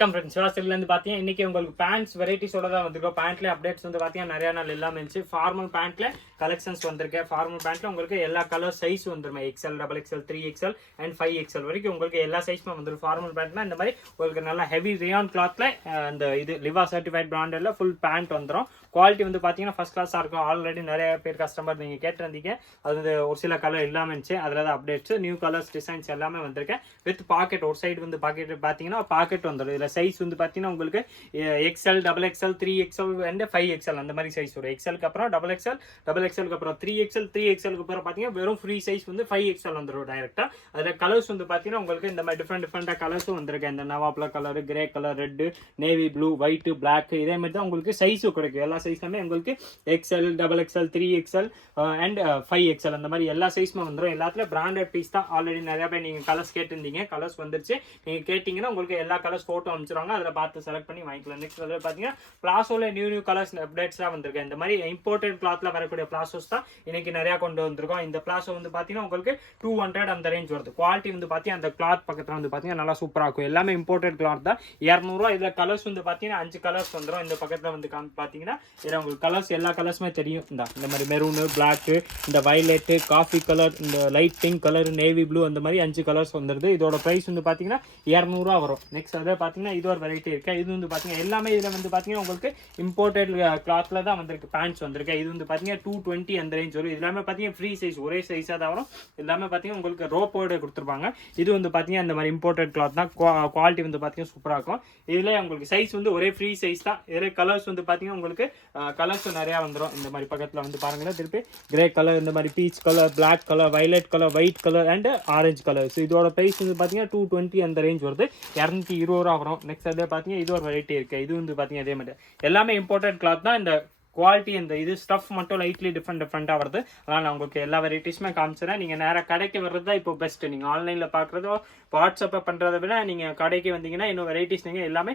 வணக்கம் ஃப்ரெண்ட்ஸ், சிவாசிலேருந்து பார்த்தீங்கன்னா இன்றைக்கி உங்களுக்கு பேண்ட்ஸ் வெரைட்டிஸோட தான் வந்திருக்கோம். பேண்ட்ல அப்டேட்ஸ் வந்து பார்த்தீங்கன்னா நிறையா நாள் எல்லாமே இருந்துச்சு. ஃபார்மல் பேண்ட்ல கலெக்ஷன்ஸ் வந்திருக்கு. ஃபார்மல் பேண்ட்ல உங்களுக்கு எல்லா கலர் சைஸ் வந்துருமே, XL, XXL, 3XL and 5XL வரைக்கும் உங்களுக்கு எல்லா சைஸுமே வந்துடும். ஃபார்மல் பேண்ட்னா இந்த மாதிரி உங்களுக்கு நல்லா ஹெவி ரேயான் கிளாத்ல அந்த இது லிவா சர்டிஃபைட் பிராண்டட்ல ஃபுல் பேண்ட் வந்துடும். குவாலிட்டி வந்து பார்த்தீங்கன்னா ஃபர்ஸ்ட் கிளாஸாக இருக்கும். ஆல்ரெடி நிறைய பேர் கஸ்டமர் நீங்கள் கேட்டிருந்தீங்க, அது வந்து ஒரு சில கலர் இல்லாமல் இருந்துச்சு. அதில் தான் அப்டேட்ஸ், நியூ கலர்ஸ் டிசைன்ஸ் எல்லாமே வந்திருக்கேன். வித் பாக்கெட், ஒரு சைடு வந்து பாக்கெட் பார்த்தீங்கன்னா பாக்கெட் வந்துடும். இதில் சைஸ் வந்து பார்த்தீங்கன்னா உங்களுக்கு XL, XXL, 3XL and 5XL அந்த மாதிரி சைஸ் வரும். XLக்கு அப்புறம் XXL, XXLக்கு அப்புறம் 3XL, 3XLக்கு அப்புறம் பார்த்தீங்கன்னா வெறும் ஃப்ரீ சைஸ் வந்து 5XL வந்துடும் டைரெக்டாக. அதில் கலர்ஸ் வந்து பார்த்தீங்கன்னா உங்களுக்கு இந்த மாதிரி டிஃப்ரெண்டாக கலர்ஸும் வந்திருக்கு. இந்த நவாப்ல colour, grey colour, red, navy blue, white, black, இதே மாதிரி தான் உங்களுக்கு சைஸும் கிடைக்கும். எல்லா சைஸ்லுமே உங்களுக்கு XL, XXL, 3XL and 5XL அந்த மாதிரி எல்லா சைஸுமே வந்துடும். எல்லாத்துலேயும் பிராண்டட் பீஸ் தான். ஆல்ரெடி நிறையா பேர் நீங்கள் கலர்ஸ் கேட்டிருந்தீங்க, கலர்ஸ் வந்துருச்சு. நீங்கள் கேட்டிங்கன்னா உங்களுக்கு எல்லா கலர்ஸ் ஃபோட்டோ அனுப்பிச்சிருவாங்க, அதில் பார்த்து செலக்ட் பண்ணி வாங்கிக்கலாம். நெக்ஸ்ட் அதில் பார்த்தீங்கன்னா பிளாசோவில் நியூ கலர்ஸ் அப்டேட்ஸ்லாம் வந்திருக்கு. இந்த மாதிரி இம்போர்ட்டட் கிளாத்தில் வரக்கூடிய பிளாசோஸ் தான் இன்னைக்கு நிறையா கொண்டு வந்திருக்கோம். இந்த பிளாசோ வந்து பார்த்தீங்கன்னா உங்களுக்கு 200 அந்த ரேஞ்ச் வருது. குவாலிட்டி வந்து பார்த்தீங்கன்னா அந்த கிளாத் பக்கத்தில் வந்து பார்த்தீங்கன்னா நல்லா சூப்பராக இருக்கும். எல்லாமே இம்போர்ட்டட் கிளாத் தான். 200 இதில் கலர்ஸ் வந்து பார்த்தீங்கன்னா 5 கலர்ஸ் வந்துடும். இந்த பக்கத்தில் வந்து பார்த்தீங்கன்னா இதில் உங்களுக்கு கலர்ஸ் எல்லா கலர்ஸுமே தெரியும். இந்த மாதிரி மெரூனு, பிளாக்கு, இந்த வயலட்டு, காஃபி கலர், இந்த light pink colour, navy blue, அந்த மாதிரி 5 கலர்ஸ் வந்துடுது. இதோட ப்ரைஸ் வந்து பார்த்தீங்கன்னா 200 வரும். நெக்ஸ்ட் அதை பார்த்தீங்கன்னா இது ஒரு வெரைட்டி இருக்கு. இது வந்து பார்த்தீங்கன்னா எல்லாமே இதில் வந்து பார்த்தீங்கன்னா உங்களுக்கு இம்போர்ட்டட் கிளாத்தில் தான் வந்திருக்கு. பேண்ட்ஸ் வந்திருக்கு. இது வந்து பார்த்தீங்கன்னா 220 அந்த ரேஞ்ச் வரும். இது எல்லாமே பார்த்தீங்கன்னா ஃப்ரீ சைஸ், ஒரே சைஸாக தான் வரும். எல்லாமே பார்த்தீங்கன்னா உங்களுக்கு ரோப்போட கொடுத்துருப்பாங்க. இது வந்து பார்த்தீங்கன்னா இந்த மாதிரி இம்போர்ட்டட் கிளாத் தான். குவாலிட்டி வந்து பார்த்தீங்கன்னா சூப்பராக இருக்கும். இதில் உங்களுக்கு சைஸ் வந்து ஒரே ஃப்ரீ சைஸ் தான். இதில் கலர்ஸ் வந்து பார்த்தீங்கன்னா உங்களுக்கு கலர்ஸ் நிறையா வந்துடும். இந்த மாதிரி பக்கத்தில் வந்து பாருங்கன்னா திருப்பி கிரே கலர், இந்த மாதிரி peach colour, black colour, violet colour, white colour and orange colour. So இதோட ப்ரைஸ் வந்து பார்த்தீங்கன்னா 220 அந்த ரேஞ்ச் வருது. 220 வரும். நெக்ஸ்ட் அதே பார்த்தீங்கன்னா இது ஒரு வெரைட்டி இருக்கு. இது வந்து பார்த்தீங்கன்னா அதே மாதிரி எல்லாமே இம்போர்ட்டட் கிளாத் தான். இந்த குவாலிட்டி இந்த இது ஸ்டஃப் மட்டும் லைட்லி டிஃப்ரெண்டாக வருது. அதனால் நான் உங்களுக்கு எல்லா வெரைட்டிஸுமே காமிச்சிடறேன். நீங்கள் நேராக கடைக்கு வர்றது தான் இப்போ பெஸ்ட்டு. நீங்கள் ஆன்லைனில் பார்க்குறதோ வாட்ஸ்அப்பை பண்ணுறத விட நீங்கள் கடைக்கு வந்தீங்கன்னா இன்னும் வெரைட்டிஸ் நீங்கள் எல்லாமே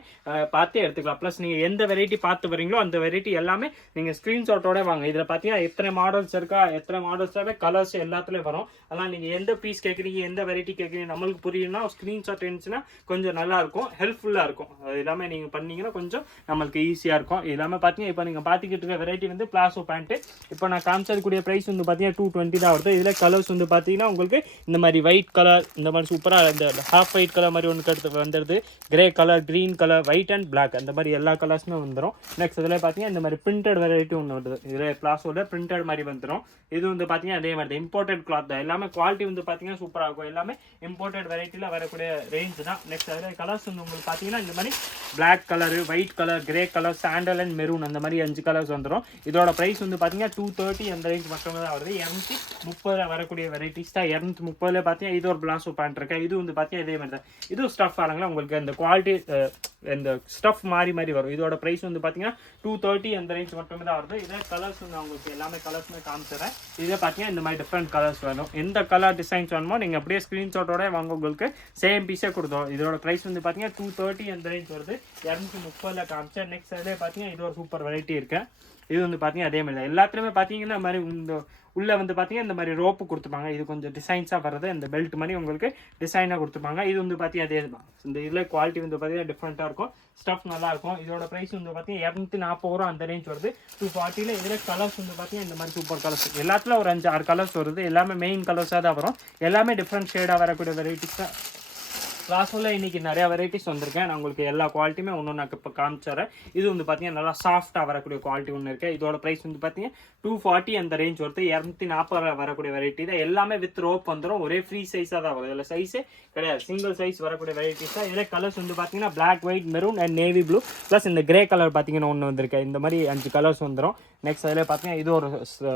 பார்த்து எடுத்துக்கலாம். ப்ளஸ் நீங்கள் எந்த வெரைட்டி பார்த்து வரீங்களோ அந்த வெரைட்டி எல்லாமே நீங்கள் ஸ்க்ரீன்ஷாட்டோட வாங்க. இதில் பார்த்தீங்கன்னா எத்தனை மாடல்ஸ் இருக்கா, எத்தனை மாடல்ஸாகவே கலர்ஸ் எல்லாத்துலேயும் வரும். அதனால் நீங்கள் எந்த பீஸ் கேட்குறீங்க, எந்த வெரைட்டி கேட்குறீங்க நம்மளுக்கு புரியும்னா ஸ்க்ரீன்ஷாட் இருந்துச்சுன்னா கொஞ்சம் நல்லாயிருக்கும், ஹெல்ப்ஃபுல்லாக இருக்கும். அது எல்லாமே நீங்கள் பண்ணீங்கன்னா கொஞ்சம் நம்மளுக்கு ஈஸியாக இருக்கும். எல்லாமே பார்த்தீங்கன்னா இப்போ நீங்கள் பார்த்துக்கிட்டு வெரைட்டி வந்து பிளாசோ பேண்ட். இப்போ நான் காமிச்சக்கூடிய பிரைஸ் வந்து பார்த்தீங்கன்னா 220 தான் வருது. இதில் கலர்ஸ் வந்து பார்த்தீங்கன்னா உங்களுக்கு இந்த மாதிரி ஒயிட் கலர், இந்த மாதிரி சூப்பராக இந்த ஹாஃப் ஒயிட் கலர் மாதிரி ஒன்று எடுத்து வந்துடுது. Grey colour, green colour, white and black அந்த மாதிரி எல்லா கலர்ஸுமே வந்துடும். நெக்ஸ்ட் இதில் பார்த்தீங்கன்னா இந்த மாதிரி பிரிண்டட் வெரைட்டி ஒன்று வருது. இதில் பிளாசோட பிரிண்டட் மாதிரி வந்துடும். இது வந்து பார்த்தீங்கன்னா அதே மாதிரி இம்போர்ட்டட் கிளாத் தான். எல்லாமே குவாலிட்டி வந்து பார்த்தீங்கன்னா சூப்பராக இருக்கும். எல்லாமே இம்போர்ட்டட் வெரைட்டியில் வரக்கூடிய ரேஞ்ச் தான். நெக்ஸ்ட் அதில் கலர்ஸ் வந்து உங்களுக்கு பார்த்தீங்கன்னா இந்த மாதிரி black colour, white colour, grey colour, sandal and maroon அந்த மாதிரி 5 கலர்ஸ் வந்துடும். இதோட பிரைஸ் வந்து பார்த்தீங்கன்னா 230 அந்த ரேஞ்ச் மட்டுமே தான் வருது. 230 வரக்கூடிய வெரைட்டிஸ் தான். 230 பார்த்தீங்கன்னா இது ஒரு பிளாசோ பேண்ட் இருக்கு. இது வந்து பார்த்தீங்கன்னா இதே மாதிரி தான். இது ஸ்டஃப் ஆளுங்களா உங்களுக்கு அந்த குவாலிட்டி இந்த ஸ்டஃப் மாறி வரும். இதோட பிரைஸ் வந்து பார்த்தீங்கன்னா 230 அந்த ரேஞ்ச் மட்டுமே தான் வருது. இதே கலர்ஸ் வந்து உங்களுக்கு எல்லாமே கலர்ஸுமே காமிச்சிடறேன். இதே பார்த்தீங்கன்னா இந்த மாதிரி டிஃப்ரெண்ட் கலர்ஸ் வேணும். எந்த கலர் டிசைன்ஸ் வேணுமோ நீங்கள் அப்படியே ஸ்க்ரீன்ஷாட்டோட வாங்க, உங்களுக்கு சேம் பீஸே கொடுத்தோம். இதோட பிரைஸ் வந்து பார்த்தீங்கன்னா 230 அந்த ரேஞ்ச் வருது. 230 காமிச்சேன். நெக்ஸ்ட் அதே பார்த்தீங்கன்னா இது ஒரு சூப்பர் வெரைட்டி இருக்கு. இது வந்து பார்த்தீங்கன்னா அதே மாதிரி தான். எல்லாத்துலேயுமே பார்த்தீங்கன்னா இந்த மாதிரி இந்த உள்ளே வந்து பார்த்தீங்கன்னா இந்த மாதிரி ரோப்பு கொடுத்துப்பாங்க. இது கொஞ்சம் டிசைன்ஸாக வர்றது. இந்த பெல்ட் மாதிரி உங்களுக்கு டிசைனாக கொடுத்துப்பாங்க. இது வந்து பார்த்தீங்கன்னா அதே தான். இந்த இதில் குவாலிட்டி வந்து பார்த்தீங்கன்னா டிஃப்ரெண்ட்டாக இருக்கும். ஸ்டஃப் நல்லாயிருக்கும். இதோட ப்ரைஸ் வந்து பார்த்தீங்கன்னா 240 அந்த ரேஞ்ச் வருது. 240 இதில் கலர்ஸ் வந்து பார்த்தீங்கன்னா இந்த மாதிரி சூப்பர் கலர்ஸ் எல்லாத்துல ஒரு 5-6 கலர்ஸ் வருது. எல்லாமே மெயின் கலர்ஸாக தான் வரும். எல்லாமே டிஃப்ரெண்ட் ஷேடாக வரக்கூடிய வெரைட்டிஸ் தான். கிளாஸில் இன்றைக்கி நிறையா வெரைட்டிஸ் வந்திருக்கேன். நான் உங்களுக்கு எல்லா குவாலிட்டியுமே ஒன்று நான் இப்போ காமிச்சிடறேன். இது வந்து பார்த்தீங்கன்னா நல்லா சாஃப்டாக வரக்கூடிய குவாலிட்டி ஒன்று இருக்குது. இதோட ப்ரைஸ் வந்து பார்த்தீங்கன்னா 240 அந்த ரேஞ்ச் வருது. 240 வரக்கூடிய வெரைட்டி தான். எல்லாமே வித் ரோப் வந்துடும். ஒரே ஃப்ரீ சைஸாக தான் வரும். இதில் சைஸே கிடையாது, சிங்கிள் சைஸ் வரக்கூடிய வெரைட்டிஸ் தான். இதில் கலர்ஸ் வந்து பார்த்தீங்கன்னா black, white, maroon and navy blue plus இந்த கிரே கலர் பார்த்தீங்கன்னா ஒன்று வந்திருக்கு. இந்த மாதிரி 5 கலர்ஸ் வந்துடும். நெக்ஸ்ட் அதில் பார்த்தீங்கன்னா இது ஒரு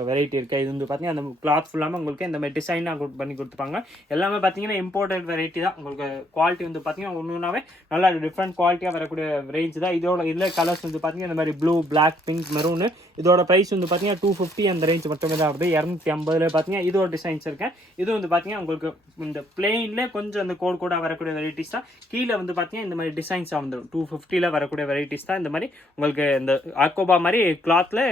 வெரைட்டி இருக்குது. இது வந்து பார்த்தீங்கன்னா அந்த கிளாத் ஃபுல்லாமல் உங்களுக்கு இந்த மாதிரி டிசைனாக பண்ணி கொடுத்துப்பாங்க. எல்லாமே பார்த்தீங்கன்னா இம்போர்ட்டட் வெரைட்டி தான். உங்களுக்கு குவாலிட்டி வந்து பார்த்தீங்கன்னா ஒன்றுனாவே நல்லா டிஃப்ரெண்ட் குவாலிட்டியாக வரக்கூடிய ரேஞ்ச் தான். இதோட இதில் கலர்ஸ் வந்து பார்த்தீங்கன்னா இந்த மாதிரி ப்ளூ, பிளாக், பிங்க், மெரூனு. இதோட ப்ரைஸ் வந்து பார்த்தீங்கன்னா 250 அந்த ரேஞ்ச் மட்டுமே தான் வருது. 250 பார்த்தீங்கன்னா இது ஒரு டிசைன்ஸ் இருக்கேன். இது வந்து பார்த்தீங்கன்னா உங்களுக்கு இந்த பிளெயின்லேயே கொஞ்சம் அந்த கோடாக வரக்கூடிய வெரைட்டிஸ் தான். கீழே வந்து பார்த்தீங்கன்னா இந்த மாதிரி டிசைன்ஸாக வந்துடும். 250 வரக்கூடிய வெரைட்டிஸ் தான். இந்த மாதிரி உங்களுக்கு இந்த ஆக்கோபா மாதிரி கிளாத்தில்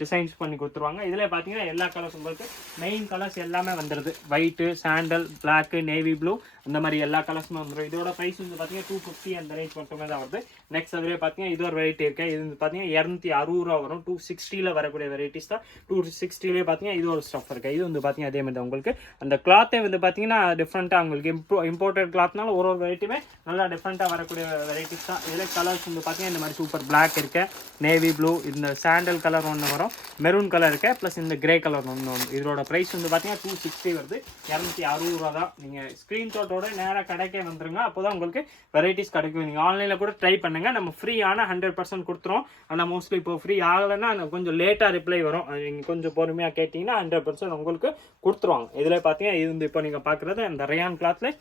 டிசைன்ஸ் பண்ணி கொடுத்துருவாங்க. இதில் பார்த்தீங்கன்னா எல்லா கலர்ஸ் உங்களுக்கு மெயின் கலர்ஸ் எல்லாமே வந்துடுது. White, sandal, black, navy blue, அந்த மாதிரி எல்லா கலர்ஸுமே வந்துடும். இதோட ப்ரைஸ் வந்து பார்த்தீங்கன்னா 250 அந்த ரேஞ்ச் மட்டுமே தான் வருது. நெக்ஸ்ட் அதிலே பார்த்தீங்கன்னா இது ஒரு வெரைட்டி இருக்கு. இது வந்து பார்த்தீங்கன்னா 260 ரூபா வரும். 260 வரக்கூடிய வெரைட்டிஸ் தான். 260 பார்த்தீங்கன்னா இது ஒரு ஸ்டஃப் இருக்கு. இது வந்து பார்த்தீங்கன்னா அதே மாதிரி தான் உங்களுக்கு அந்த கிளாத்தே வந்து பார்த்தீங்கன்னா டிஃப்ரெண்ட்டாக உங்களுக்கு இம்போர்ட்டட் கிளாத்னால ஒரு வெரைட்டியுமே நல்லா டிஃப்ரெண்ட்டாக வரக்கூடிய வெரைட்டிஸ் தான். இதில் கலர்ஸ் வந்து பார்த்தீங்கன்னா இந்த மாதிரி சூப்பர் பிளாக் இருக்கு, நேவி ப்ளூ, இந்த சாண்டல் கலர் ஒன்று வரும், மெரூன் கலர் இருக்கு, ப்ளஸ் இந்த கிரே கலர் ஒன்று வரும். இதோட ப்ரைஸ் வந்து பார்த்தீங்கன்னா 260 வருது. 260 ரூபா தான். நீங்கள் ஸ்க்ரீன்ஷாட்டோட நேராக கடைக்கே வந்துருங்க. அப்போ தான் உங்களுக்கு வெரைட்டிஸ் கிடைக்கும். நீங்கள் ஆன்லைனில் கூட ட்ரை பண்ணுங்கள். நம்ம ஃப்ரீயான 100% கொடுத்துரும். ஆனால் மோஸ்ட்லி இப்போ ஃப்ரீ ஆகலைன்னா கொஞ்சம் லேட்டாக ரிப்ளை வரும். நீங்கள் கொஞ்சம் பொறுமையாக கேட்டிங்கன்னா 100% உங்களுக்கு கொடுத்துருவாங்க. இதில் பார்த்தீங்கன்னா இது வந்து இப்போ நீங்கள் பார்க்குறது இந்த ரேயான் கிளாத்தில்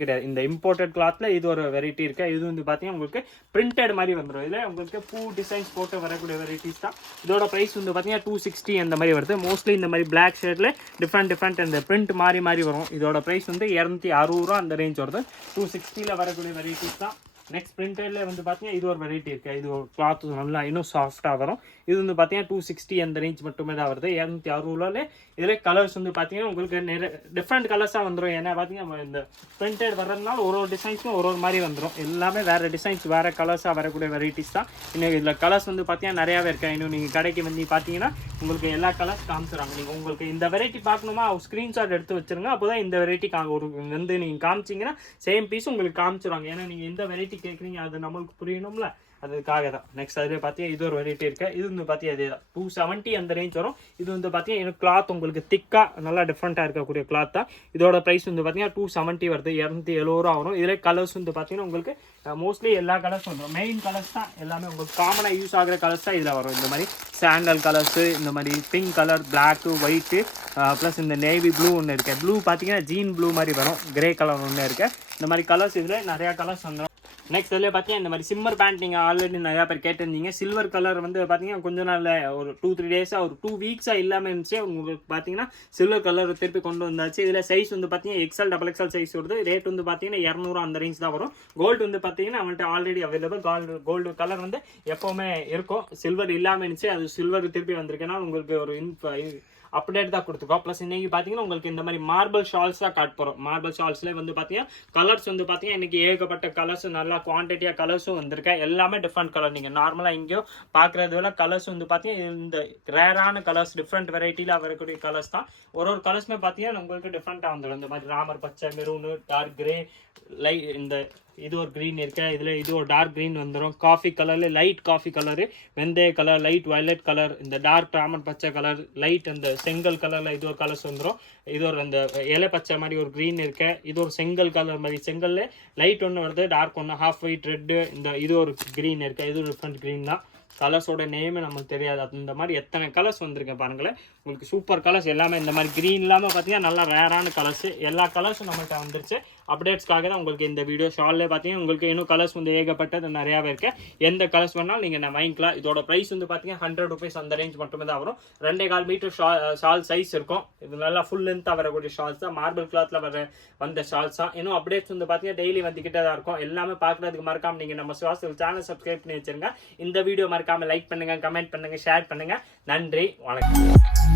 கிடையாது, இந்த இம்போர்ட்டட் கிளாத்தில் இது ஒரு வெரைட்டி இருக்குது. இது வந்து பார்த்தீங்கன்னா உங்களுக்கு பிரிண்டட் மாதிரி வந்துடும். இதில் உங்களுக்கு பூ டிசைன்ஸ் போட்டு வரக்கூடிய வெரைட்டிஸ் தான். இதோட ப்ரைஸ் வந்து பார்த்தீங்கன்னா 260 அந்த மாதிரி வருது. மோஸ்ட்லி இந்த மாதிரி பிளாக் ஷேடில் டிஃப்ரெண்ட் அந்த பிரிண்ட் மாறி வரும். இதோட ப்ரைஸ் வந்து 260 ரூபா அந்த ரேஞ்ச் வருது. 260 வரக்கூடிய வெரைட்டிஸ் தான். நெக்ஸ்ட் பிரிண்டட்ல வந்து பார்த்தீங்கன்னா இது ஒரு வெரைட்டி இருக்குது. இது ஒரு கிளாத் நல்லா இன்னும் சாஃப்டாக வரும். இது வந்து பார்த்தீங்கன்னா 260 அந்த ரேஞ்ச் மட்டுமே தான் வருது. 260 இதில் கலர்ஸ் வந்து பார்த்தீங்கன்னா உங்களுக்கு நிறைய டிஃப்ரெண்ட் கலர்ஸாக வந்துடும். ஏன்னா பார்த்தீங்கன்னா இந்த பிரிண்டட் வர்றதுனால ஒரு டிசைன்ஸும் ஒரு மாதிரி வந்துடும். எல்லாமே வேறு டிசைன்ஸ் வேறு கலர்ஸாக வரக்கூடிய வெரைட்டிஸ் தான். இன்னும் இதில் கலர்ஸ் வந்து பார்த்தீங்கன்னா நிறையாவே இருக்கா. இன்னும் நீங்கள் கடைக்கு வந்து பார்த்தீங்கன்னா உங்களுக்கு எல்லா கலர்ஸ் காமிச்சிடறாங்க. நீங்கள் உங்களுக்கு இந்த வெரைட்டி பார்க்கணுமா ஸ்க்ரீன்ஷாட் எடுத்து வச்சுருங்க. அப்போ தான் இந்த வெரைட்டி ஒரு வந்து நீங்கள் காமிச்சிங்கன்னா சேம் பீஸ் உங்களுக்கு காமிச்சிடுவாங்க. ஏன்னா நீங்கள் இந்த வெரைட்டி கேட்குறீங்க அது நம்மளுக்கு புரியணும்ல, அதுக்காக தான். நெக்ஸ்ட் அதில் பார்த்தீங்கன்னா இது ஒரு வெரைட்டி இருக்குது. இது வந்து பார்த்தீங்கன்னா அதே தான் 270 அந்த ரேஞ்ச் வரும். இது வந்து பார்த்தீங்கன்னா எனக்கு கிளாத் உங்களுக்கு திக்காக நல்லா டிஃப்ரெண்ட்டாக இருக்கக்கூடிய கிளாத் தான். இதோட ப்ரைஸ் வந்து பார்த்தீங்கன்னா 270 வருது. 270 ரூபா வரும். இதில் கலர்ஸ் வந்து பார்த்தீங்கன்னா உங்களுக்கு மோஸ்ட்லி எல்லா கலர்ஸும் வந்துடும். மெயின் கலர்ஸ் தான் எல்லாமே உங்களுக்கு காமனாக யூஸ் ஆகிற கலர்ஸ் தான் இதில் வரும். இந்த மாதிரி சாண்டல் கலர்ஸு, இந்த மாதிரி pink colour, black, white, plus இந்த நேவி ப்ளூ ஒன்று இருக்குது. ப்ளூ பார்த்தீங்கன்னா ஜீன் ப்ளூ மாதிரி வரும். கிரே கலர் ஒன்று இருக்குது. இந்த மாதிரி கலர்ஸ் இதில் நிறையா கலர்ஸ் வந்துடும். நெக்ஸ்ட் இதில் பார்த்தீங்கன்னா இந்த மாதிரி சிம்மர் பேண்ட் நீங்கள் ஆல்ரெடி நிறையா பேர் கேட்டிருந்தீங்க. சில்வர் கலர் வந்து பார்த்தீங்கன்னா கொஞ்சம் நாளில் ஒரு 2-3 டேஸாக ஒரு 2 வீக்ஸாக இல்லாமல் இருந்துச்சு. உங்களுக்கு பார்த்தீங்கன்னா சில்வர் கலர் திருப்பி கொண்டு வந்தாச்சு. இதில் சைஸ் வந்து பார்த்தீங்கன்னா XL, XXL சைஸ் வருது. ரேட் வந்து பார்த்தீங்கன்னா 200 அந்த ரேஞ்ச் தான் வரும். கோல்டு வந்து பார்த்தீங்கன்னா அவன்கிட்ட ஆல்ரெடி அவைலபிள். கோல்டு கலர் வந்து எப்போவுமே இருக்கும். சில்வர் இல்லாமல் இருந்துச்சு, அது சில்வர் திருப்பி வந்திருக்கேன்னா உங்களுக்கு ஒரு அப்டேட் தான் கொடுத்துருக்கோம். ப்ளஸ் இன்னைக்கு பார்த்தீங்கன்னா உங்களுக்கு இந்த மாதிரி மார்பிள் ஷால்ஸ் தான் காட்ட போகிறோம். மார்பிள் ஷால்ஸ்லேயே வந்து பார்த்தீங்கன்னா கலர்ஸ் வந்து பார்த்தீங்கன்னா இன்னைக்கு ஏகப்பட்ட கலர்ஸ், நல்லா குவான்டிட்டியாக கலர்ஸும் வந்திருக்கேன். எல்லாமே டிஃப்ரெண்ட் கலர். நீங்கள் நார்மலாக எங்கேயோ பார்க்குறது விட கலர்ஸ் வந்து பார்த்தீங்கன்னா இந்த ரேரான கலர்ஸ், டிஃப்ரெண்ட் வெரைட்டியில் வரக்கூடிய கலர்ஸ் தான். ஒரு கலர்ஸுமே பார்த்தீங்கன்னா உங்களுக்கு டிஃப்ரெண்ட்டாக வந்துடும். இந்த மாதிரி ராமர் பச்சை, மெரூனு, டார்க் கிரே, லைட், இந்த இது ஒரு க்ரீன் இருக்கு. இதில் இது ஒரு டார்க் க்ரீன் வந்துடும். காஃபி கலரில் லைட் காஃபி கலரு, வெந்தய கலர், லைட் வயலட் கலர், இந்த டார்க் ராமர் பச்சை கலர், லைட் அந்த செங்கல் கலரில் இது ஒரு கலர்ஸ் வந்துடும். இது ஒரு அந்த இலை பச்சை மாதிரி ஒரு க்ரீன் இருக்கு. இது ஒரு செங்கல் கலர் மாதிரி, செங்கல்ல லைட் ஒன்று வருது, டார்க் ஒன்று, ஹாஃப் ஒயிட் ரெட்டு, இந்த இது ஒரு க்ரீன் இருக்கு. இது ஒரு டிஃப்ரெண்ட் க்ரீன் தான். கலர்ஸோட நேமே நமக்கு தெரியாது. அந்த மாதிரி எத்தனை கலர்ஸ் வந்திருக்கேன் பாருங்களேன். உங்களுக்கு சூப்பர் கலர்ஸ் எல்லாமே. இந்த மாதிரி க்ரீன் இல்லாமல் பார்த்தீங்கன்னா நல்லா ரேரான கலர்ஸ். எல்லா கலர்ஸும் நம்மகிட்ட வந்துருச்சு. அப்டேட்ஸ்க்காக தான் உங்களுக்கு இந்த வீடியோ. ஷால்லே பார்த்தீங்கன்னா உங்களுக்கு இன்னும் கலர்ஸ் வந்து ஏகப்பட்டது நிறையாவே இருக்கு. எந்த கலர்ஸ் வேணாலும் நீங்கள் நான் வாங்கிக்கலாம். இதோட ப்ரைஸ் வந்து பார்த்தீங்கன்னா 100 rupees அந்த ரேஞ்ச் மட்டுமே தான் வரும். 2.25 மீட்டர் ஷால் சைஸ் இருக்கும். இது நல்லா ஃபுல் லென்த்தாக வரக்கூடிய ஷால்ஸ் தான். மார்பிள் கிளாத்தில் வந்த ஷால்ஸ் தான். இன்னும் அப்டேட்ஸ் வந்து பார்த்தீங்கன்னா டெய்லி வந்துக்கிட்டே தான் இருக்கும். எல்லாமே பார்க்குறதுக்கு மறக்காம நீங்கள் நம்ம சுவாசல் சேனல் சப்ஸ்கிரைப் பண்ணி வச்சுருங்க. இந்த வீடியோ மறக்காம லைக் பண்ணுங்க, கமெண்ட் பண்ணுங்க, ஷேர் பண்ணுங்க. நன்றி, வணக்கம்.